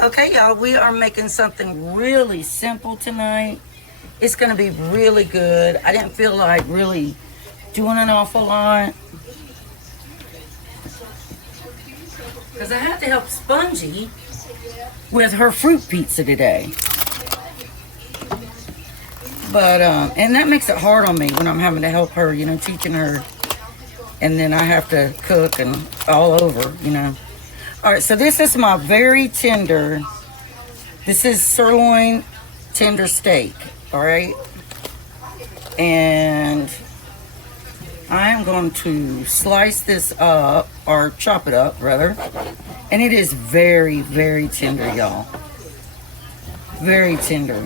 Okay, y'all, we are making something really simple tonight. It's going to be really good. I didn't feel like really doing an awful lot because I had to help Spongy with her fruit pizza today. But, and that makes it hard on me when I'm having to help her, you know, teaching her. And then I have to cook and all over, you know. All right, so this is my very tender, this is sirloin tender steak, all right? And I am going to slice this up, or chop it up, rather. And it is very, very tender, y'all. Very tender.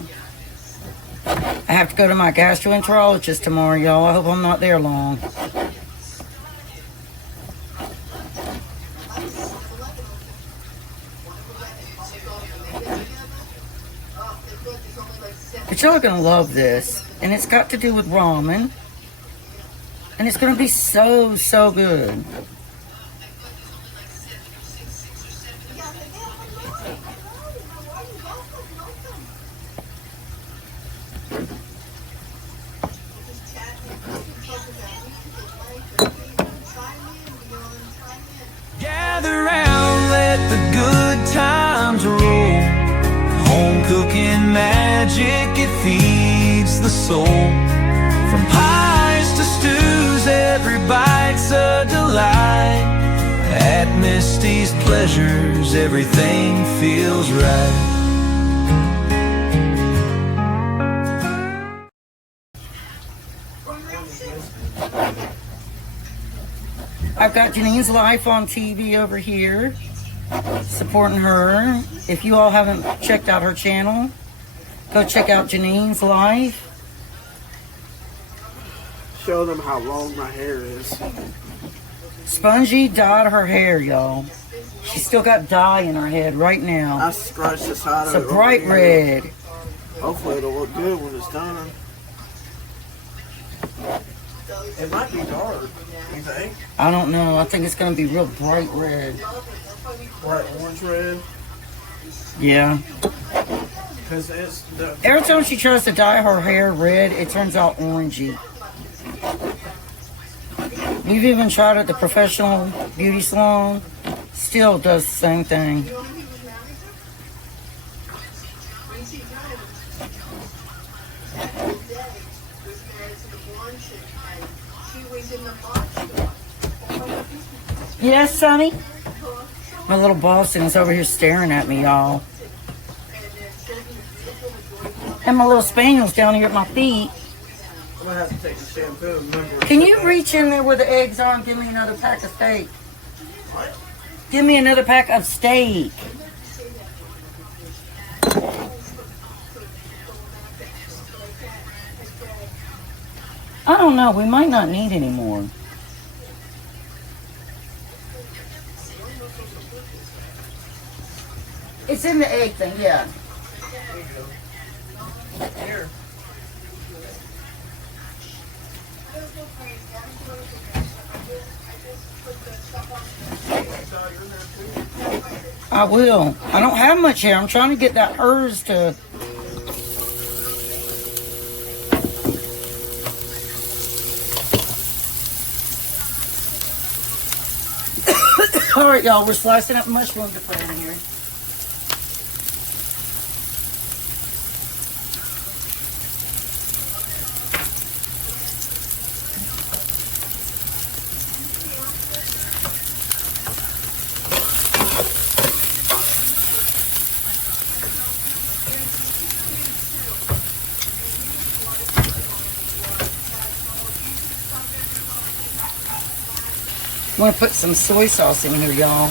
I have to go to my gastroenterologist tomorrow, y'all. I hope I'm not there long. But y'all are going to love this. And it's got to do with ramen. And it's going to be so, so good. Gather round, let the good times roll. Home cooking magic, it feeds the soul. From pies to stews, every bite's a delight. At Misty's Pleasures, everything feels right. I've got Janine's Life on TV over here, supporting her. If you all haven't checked out her channel, go check out Janine's Life. Show them how long my hair is. Spongy dyed her hair, y'all. She's still got dye in her head right I now. scratched the side It's of a it. bright red. Hopefully it'll look good when it's done. It might be dark, you think? I don't know. I think it's going to be real bright red. Bright orange red? Yeah. Because it's the... Every time she tries to dye her hair red, it turns out orangey. We've even tried at the professional beauty salon. Still does the same thing. Yes, Sonny? My little Boston is over here staring at me, y'all. And my little Spaniel's down here at my feet. I'm going to have to take the shampoo and remember... Can you reach in there where the eggs are and give me another pack of steak? What? Give me another pack of steak. I don't know. We might not need any more. It's in the egg thing, yeah. Here. I will. I don't have much hair. I'm trying to get that hers to... All right, y'all. We're slicing up mushrooms to put in here. I'm going to put some soy sauce in here, y'all.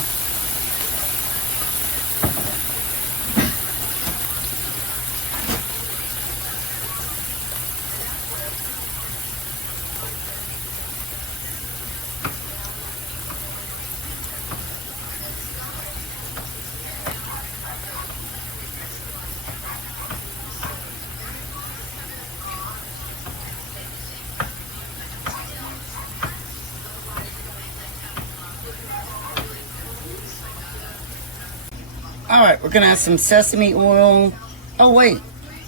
All right, we're gonna add some sesame oil. Oh wait,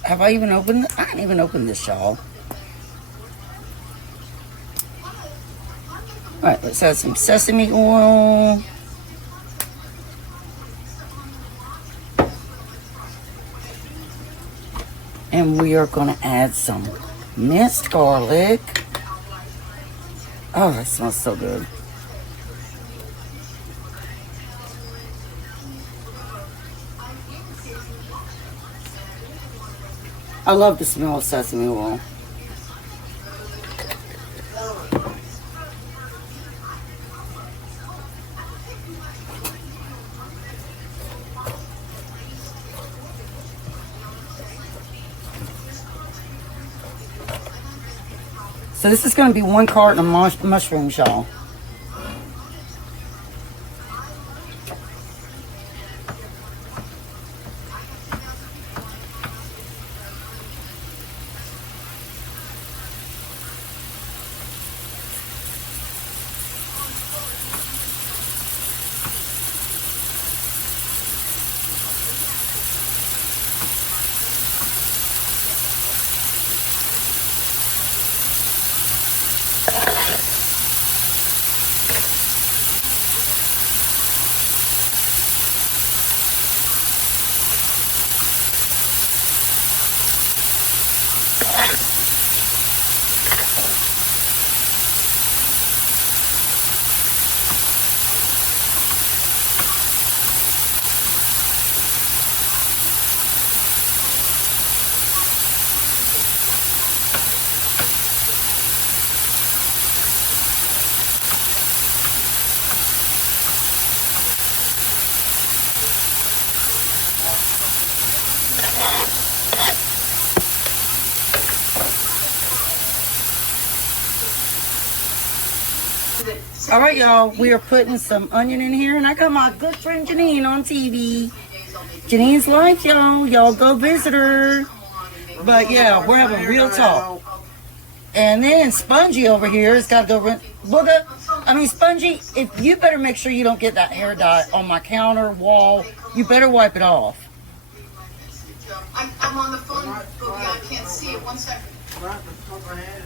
have I even opened? I didn't even open this, y'all. All right, let's add some sesame oil. And we are going to add some minced garlic. Oh, that smells so good. I love the smell of sesame oil. So this is going to be 1 carton of mushrooms, y'all. All right, y'all, we are putting some onion in here, and I got my good friend Janine on TV. Janine's Life, y'all. Y'all go visit her. But yeah, we're having real talk. And then Spongy over here has got to go Spongy, if you better make sure you don't get that hair dye on my counter, wall. You better wipe it off. I'm on the phone, Boogie. I can't see it. 1 second. Right in the front of my head.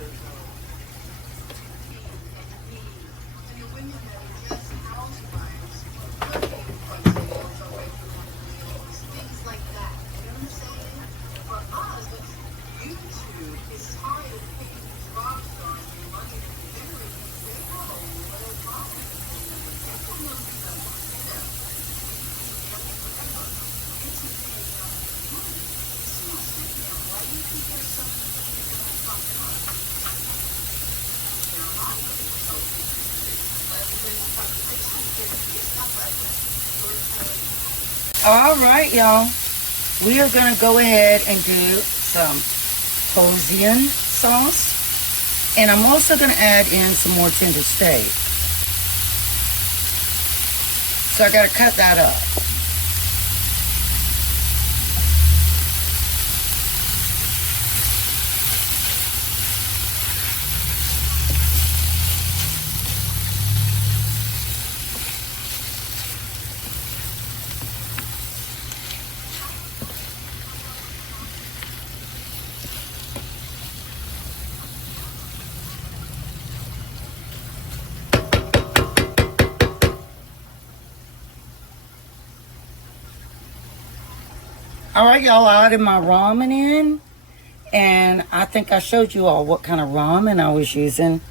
Things like that. You know what I'm saying? For us, YouTube is tired of paying these rock stars the money to generate these low profits. That's what most people want to do. Remember, it's a thing about money. It's not sitting there. Why do you think there's something you're going to talk about? There are a lot of them. So, let everybody talk to this. It's not like All right, y'all. We are going to go ahead and do some Hoisin sauce. And I'm also going to add in some more tender steak. So I got to cut that up. All right, y'all, I added my ramen in, and I think I showed you all what kind of ramen I was using.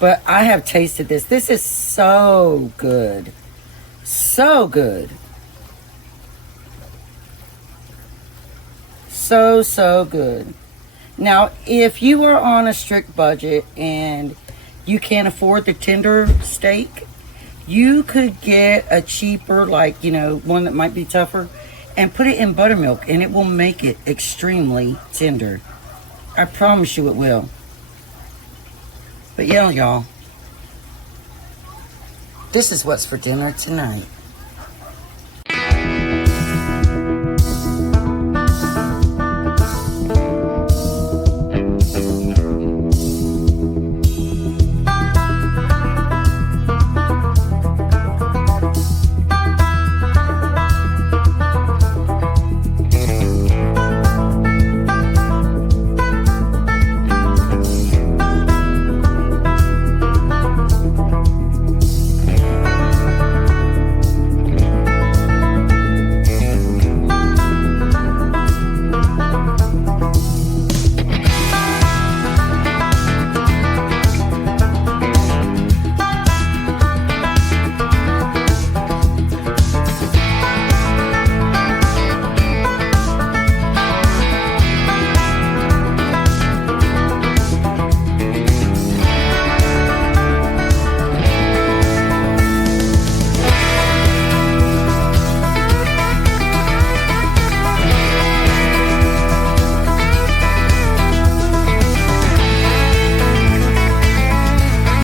But I have tasted this. This is so good. So good. So good. Now, if you are on a strict budget and you can't afford the tender steak, you could get a cheaper, like, you know, one that might be tougher, and put it in buttermilk, and it will make it extremely tender. I promise you it will. But yeah, y'all, this is what's for dinner tonight.